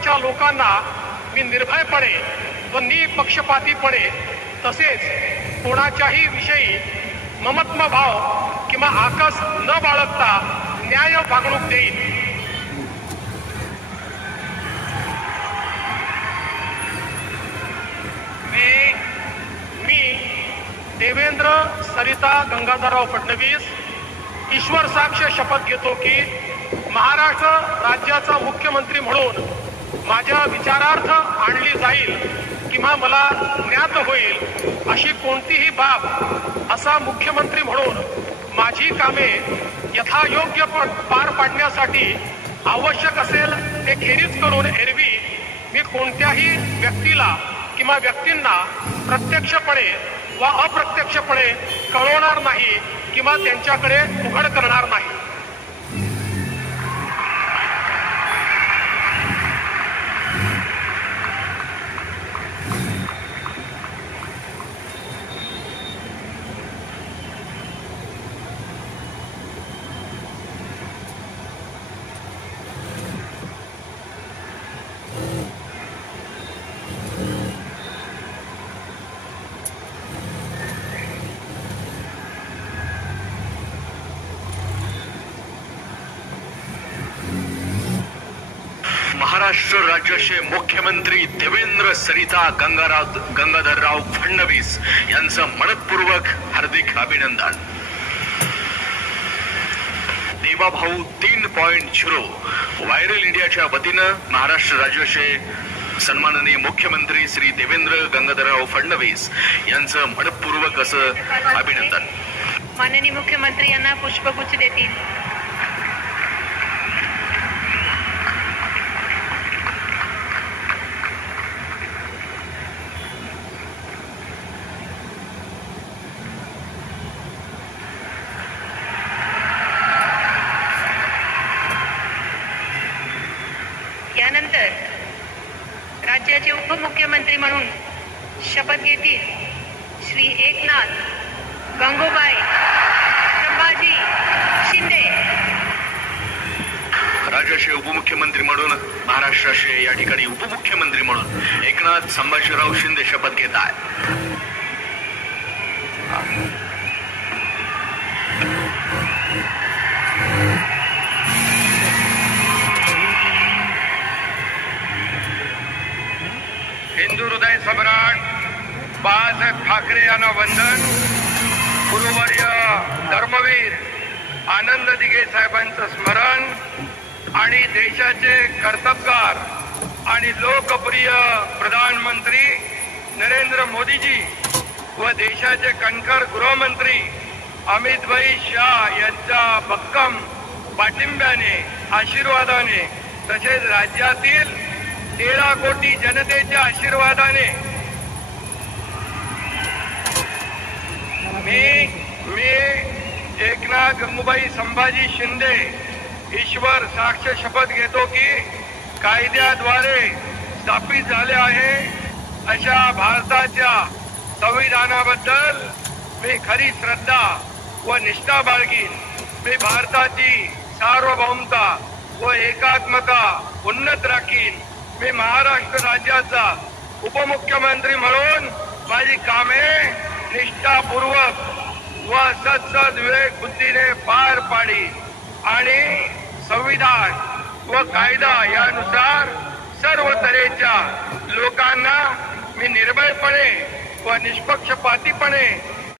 महाराष्ट्राच्या लोकांना मी निर्भयपणे व निपक्षपातीपणे तसेच कोणाच्याही विषयी ममत्व भाव किंवा आकस न बाळगता न्याय वागणूक देईन. मी देवेंद्र सरिता गंगाधरराव फडणवीस ईश्वर साक्ष शपथ घेतो की महाराष्ट्र राज्याचा मुख्यमंत्री म्हणून माझ्या विचारार्थ आणली जाईल किंवा मला ज्ञात होईल अशी कोणतीही बाब असा मुख्यमंत्री म्हणून माझी कामे यथायोग्य पार पाडण्यासाठी आवश्यक असेल ते खेरीज करून एरवी मी कोणत्याही व्यक्तीला किंवा व्यक्तींना प्रत्यक्षपणे व अप्रत्यक्षपणे कळवणार नाही किंवा त्यांच्याकडे उघड करणार नाही. महाराष्ट्र राज्याचे मुख्यमंत्री देवेंद्र सरिता गंगाधरराव फडणवीस यांचं मनपूर्वक हार्दिक अभिनंदन. देवाभाऊ 3.0 व्हायरल इंडियाच्या वतीनं महाराष्ट्र राज्याचे सन्माननीय मुख्यमंत्री श्री देवेंद्र गंगाधरराव फडणवीस यांचं मनपूर्वक असं अभिनंदन. माननीय मुख्यमंत्री यांना पुष्पगुच्छ देतील. यानंतर राज्याचे उपमुख्यमंत्री म्हणून शपथ घेतील श्री एकनाथ गंगूबाई संभाजी शिंदे. राज्याचे उपमुख्यमंत्री म्हणून महाराष्ट्राचे या ठिकाणी उपमुख्यमंत्री म्हणून एकनाथ संभाजीराव शिंदे शपथ घेत आहेत. हिंदू हृदय सम्राट बाळासाहेब ठाकरे यांना वंदन. गुरुवर्य धर्मवीर आनंद दिघे साहेबांचं स्मरण आणि देशाचे कर्तबगार आणि लोकप्रिय प्रधानमंत्री नरेंद्र मोदीजी व देशाचे कणखर गृहमंत्री अमितभाई शाह यांच्या भक्कम पाठिंब्याने आशीर्वादाने तसेच राज्यातील 13 कोटी जनतेच्या आशीर्वादाने मी एकनाथ गंगूबाई संभाजी शिंदे ईश्वर साक्ष शपथ घेतो की कायद्याद्वारे स्थापित झाले आहे अशा भारताच्या संविधानाबद्दल मी खरी श्रद्धा व निष्ठा बाळगीन. मी भारताची सार्वभौमता व एकात्मता उन्नत राखीन. मी महाराष्ट्र राज्याचा उपमुख्यमंत्री म्हणून माझी कामे निष्ठापूर्वक व सद्सद विवेक बुद्धीने पार पाडी आणि संविधान व कायदा यानुसार सर्व तऱ्हेच्या लोकांना मी निर्भयपणे व निष्पक्षपातीपणे